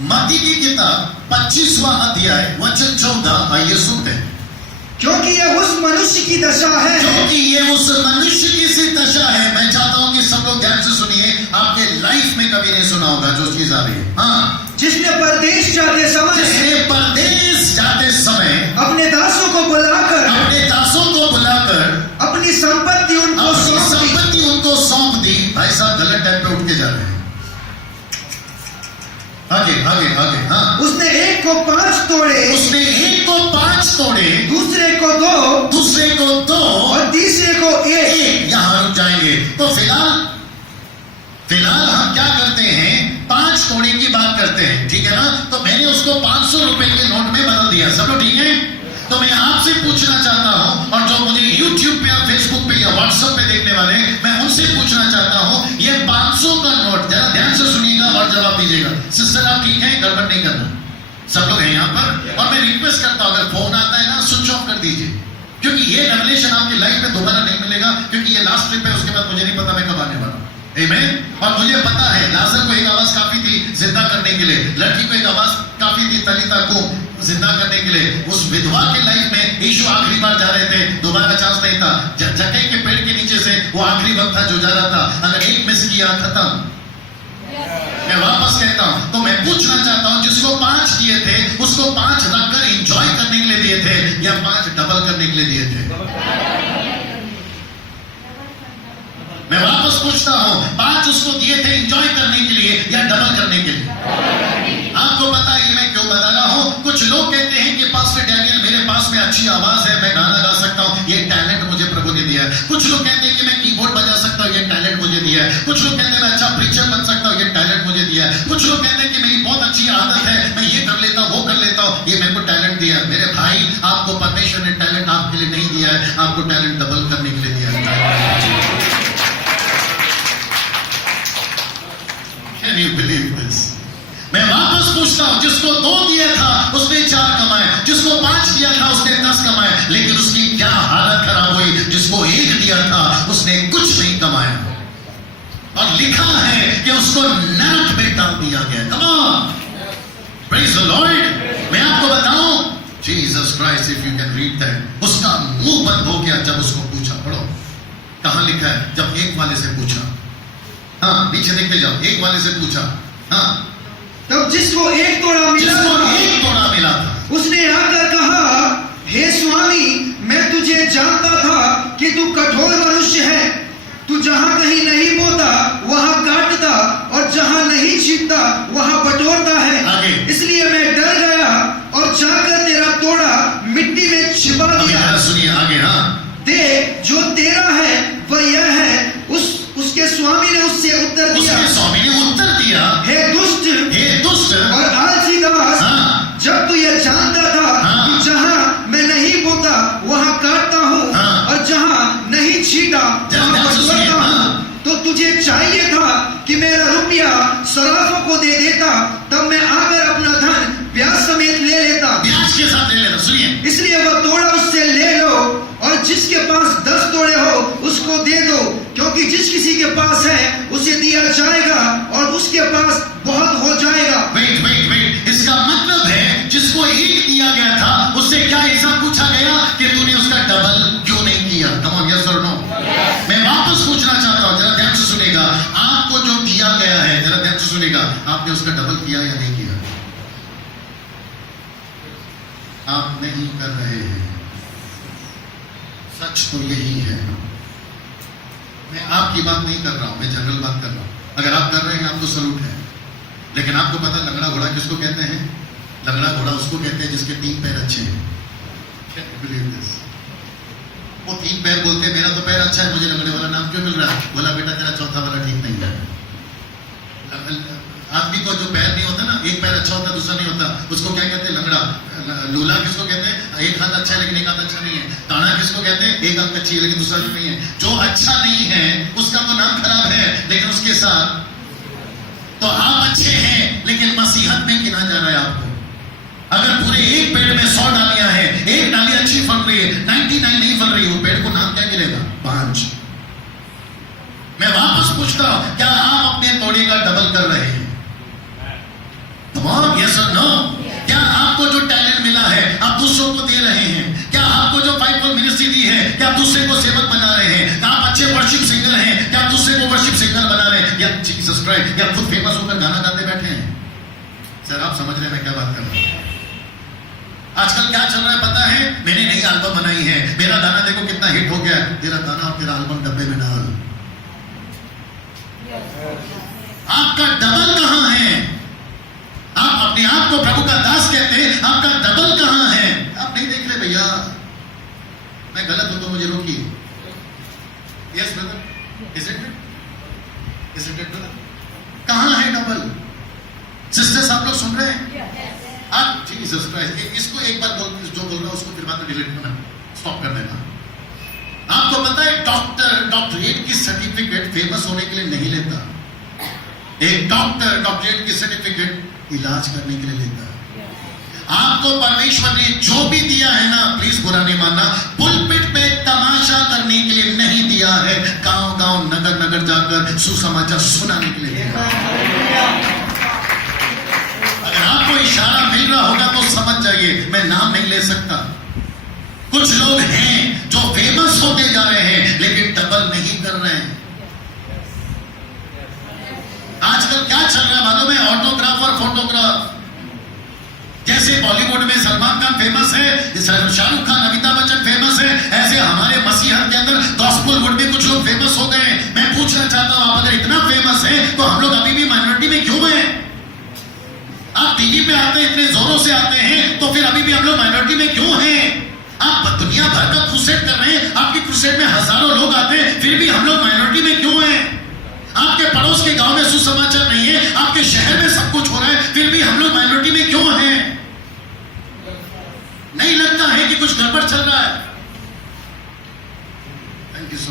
मत्ती की किताब 25वां अध्याय वचन 14, आइए सुनते हैं। क्योंकि ये उस मनुष्य की दशा है, क्योंकि ये उस मनुष्य की सी दशा है। मैं चाहता हूं कि सब लोग ध्यान से सुनिए, आपके लाइफ में कभी नहीं सुना होगा जो चीज आ रही है। हाँ, जिसने परदेश जाते समय अपने दासों को बुलाकर अपनी संपत्ति उनको सौंप दी। भाई साहब गलत टाइम पे उठ के जा रहे हैं। आगे। हाँ, उसने एक को 5 तोड़े, दूसरे को 2 और तीसरे को 1। यहां रुक जाएंगे। तो फिलहाल हम क्या करते हैं, 5 तोड़े की बात करते हैं, ठीक है ना। तो मैंने उसको 500 रुपए के नोट में बदल दिया। सब लोग ठीक है। तो मैं आपसे पूछना चाहता हूं, और जो मुझे YouTube पे या Facebook पे या WhatsApp पे देखने वाले, मैं उनसे पूछना चाहता हूं, ये 500 का नोट, जरा ध्यान से सुनिएगा और जवाब दीजिएगा। सिस्टर आप ठीक है, गड़बड़ नहीं करना। सब लोग हैं यहाँ पर, और मैं रिक्वेस्ट करता हूं, अगर फोन आता है ना, स्विच ऑफ कर दीजिए, क्योंकि ये रेवलेशन आपकी लाइफ में दोबारा नहीं मिलेगा, क्योंकि ये लास्ट ट्रिप है। उसके बाद मुझे नहीं पता मैं कब आने वाला हूं। आमीन। और मुझे पता है लाजर को एक आवाज काफी थी जिंदा करने के लिए, लड़की को एक आवाज काफी थी तलीता को जिंदा करने के लिए। उस विधवा के लाइफ में यीशु आखिरी बार जा रहे थे, दोबारा चांस नहीं था। जक्कई के पेड़ के नीचे से वो आखिरी वक्त था जो जा रहा था। अगर एक मिस किया खत्म। मैं वापस कहता हूं, तो मैं पूछना चाहता हूं, जिसको 5 दिए थे उसको 5 रखकर एंजॉय करने के लिए दिए थे या 5 डबल करने के लिए दिए थे? मैं वापस पूछता हूं, 5 उसको दिए थे एंजॉय करने के लिए या डबल करने के लिए? आपको पता है मैं क्यों बता रहा हूं? कुछ लोग कहते हैं कि पास्टर डैनियल मेरे पास में अच्छी आवाज है, मैं गाना गा सकता हूं, ये टैलेंट मुझे प्रभु ने दिया है। कुछ लोग कहते हैं कि मैं कीबोर्ड बजा सकता हूं, ये टैलेंट मुझे दिया है। कुछ लोग कहते हैं मैं अच्छा प्रीचर बन सकता हूं, ये टैलेंट मुझे दिया है। कुछ लोग कहते हैं कि मेरी बहुत अच्छी आदत है, मैं ये कर लेता हूं, वो कर लेता हूं, ये मेरे को टैलेंट दिया है। मेरे भाई, आपको परमेश्वर ने टैलेंट आपके लिए नहीं दिया है, आपको टैलेंट डबल करने के लिए दिया है। Can you believe this? मैं वापस पूछता हूं, जिसको 2 दिया था उसने 4 कमाए, जिसको 5 दिया था उसने 10 कमाए, लेकिन उसकी क्या हालत खराब हुई, जिसको 1 दिया था उसने कुछ नहीं कमाया, और लिखा है कि उसको नरक में डाल दिया गया। Come on, praise the Lord। मैं आपको बताऊं, Jesus Christ, if you can read that, उसका मुंह बंद हो गया जब उसको पूछा। पढ़ो कहां लिखा है। जब एक वाले से पूछा, हाँ नीचे देखते जाओ, एक वाले से पूछा, हाँ, तब जिसको 1 तोड़ा मिला था उसने आकर कहा, हे स्वामी, मैं तुझे जानता था कि तू कठोर मनुष्य है। तू जहां कहीं नहीं बोता वहां काटता, और जहां नहीं छींटता वहां बटोरता है। आगे। इसलिए मैं डर गया और जाकर तेरा तोड़ा मिट्टी में छिपा दिया। सुनिए आगे। हाँ, देख, जो तेरा है वह यह है। उसके स्वामी ने उससे उत्तर दिया, हे दुष्ट और आलसी दास, हाँ, जब तू यह जानता था हाँ, कि जहां मैं नहीं बोता वहां काटता हूँ, हाँ, और जहां नहीं छींटा वहां बटोरता हूँ, तो तुझे चाहिए था कि मेरा रुपया सराफों को दे देता, तब मैं आकर अपना धन ब्याज समेत ले लेता। ब्याज के साथ ले लेता। सुनिए, इसलिए वह तोड़ा उससे ले लो, और जिसके पास 10 तोड़े हो उसको दे दो, क्योंकि जिस किसी के पास है उसे दिया जाएगा और उसके पास बहुत हो जाएगा। वेट, इसका मतलब है जिसको 1 दिया गया था उससे क्या ऐसा पूछा गया कि तूने उसका डबल क्यों नहीं किया? कम ऑन, यस और नो? मैं वापस पूछना चाहता हूं, जरा ध्यान से सुनेगा। आपको जो दिया गया है, जरा ध्यान से सुनेगा, आपने उसका डबल किया या नहीं किया? आप नहीं कर रहे हैं। सच तो यही है। मैं आपकी बात नहीं कर रहा हूं, मैं जनरल बात कर रहा हूं। अगर आप कर रहे हैं आपको सलूट है, लेकिन आपको पता लंगड़ा घोड़ा किसको कहते हैं? लंगड़ा घोड़ा उसको कहते हैं जिसके 3 पैर अच्छे हैं। वो 3 पैर बोलते हैं, मेरा तो पैर अच्छा है, मुझे लंगड़े वाला नाम क्यों मिल रहा है? बोला बेटा तेरा चौथा वाला ठीक नहीं है। आदमी को जो पैर नहीं होता ना, एक पैर अच्छा होता दूसरा नहीं होता, उसको क्या कहते हैं? लंगड़ा। लूला किसको कहते हैं? एक हाथ अच्छा है लेकिन एक हाथ अच्छा नहीं है। ताना किसको कहते हैं? एक हाथ अच्छी है लेकिन दूसरा नहीं है। जो अच्छा नहीं है उसका तो नाम खराब है, लेकिन उसके साथ तो आप अच्छे हैं, लेकिन मसीहत में गिना जा रहा है आपको। अगर पूरे एक पेड़ में 100 डालियां हैं, एक डाली अच्छी फल रही है, 99 नहीं फल रही, वो पेड़ को नाम क्या मिलेगा? 5। मैं वापस पूछता हूं, क्या आप अपने तोड़े का डबल कर रहे हैं? तमाम दूसरों को दे रहे हैं? क्या आपको जो फाइवफोल्ड मिनिस्ट्री दी है, क्या दूसरे को सेवक बना रहे हैं? क्या आप अच्छे वर्शिप सिंगर हैं, क्या दूसरे को वर्शिप सिंगर बना रहे हैं? या जीसस क्राइस्ट, या खुद फेमस होकर गाना गाते बैठे हैं? सर आप समझ रहे हैं मैं क्या बात कर रहा हूं? आजकल क्या चल रहा है पता है? मैंने नई एल्बम बनाई है, मेरा गाना देखो कितना हिट हो गया। तेरा गाना और तेरा एल्बम डब्बे में डाल। आपका डबल कहां है? आप अपने आप को प्रभु का दास कहते हैं, आपका डबल कहां है? आप नहीं देख रहे भैया? मैं गलत हूं तो मुझे रोकिए। Yes brother, is it brother? कहां है डबल? सिस्टर्स आप लोग सुन रहे हैं? आप जीसस क्राइस्ट, इसको एक बार जो बोल रहा हूं उसको फिर बाद में डिलीट करना, स्टॉप कर देना। आपको पता है डॉक्टरेट की सर्टिफिकेट फेमस होने के लिए नहीं लेता। एक डॉक्टर डॉक्टरेट की सर्टिफिकेट इलाज करने के लिए लेता है। आपको परमेश्वर ने जो भी दिया है ना, प्लीज बुरा नहीं मानना, पुलपिट पे तमाशा करने के लिए नहीं दिया है, गांव गांव नगर नगर जाकर सुसमाचार सुनाने के लिए दिया है। अगर आपको इशारा मिल रहा होगा तो समझ जाइए, मैं नाम नहीं ले सकता। कुछ लोग हैं जो फेमस होते जा रहे हैं लेकिन डबल नहीं कर रहे हैं। आजकल क्या चल रहा है मालूम है? ऑटोग्राफ और फोटोग्राफ। जैसे बॉलीवुड में सलमान खान फेमस है, शाहरुख खान, अमिताभ बच्चन फेमस है, ऐसे हमारे मसीहत के अंदर गॉस्पेल वुड में कुछ लोग फेमस हो गए। मैं पूछना चाहता हूं, आप अगर इतना फेमस है तो हम लोग अभी भी माइनॉरिटी में क्यों हैं? आप टीवी पे आते हैं, इतने जोरों से आते हैं, तो फिर अभी भी हम लोग माइनॉरिटी में क्यों हैं? आप दुनिया भर का क्रूसेड कर रहे हैं, आपकी क्रूसेड में हजारों लोग आते हैं, फिर भी हम लोग माइनॉरिटी में क्यों हैं? आपके पड़ोस के गांव में सुसमाचार नहीं है, आपके शहर में सब कुछ हो रहा है, फिर भी हम लोग माइनॉरिटी में क्यों हैं? नहीं लगता है कि कुछ गड़बड़ चल रहा है?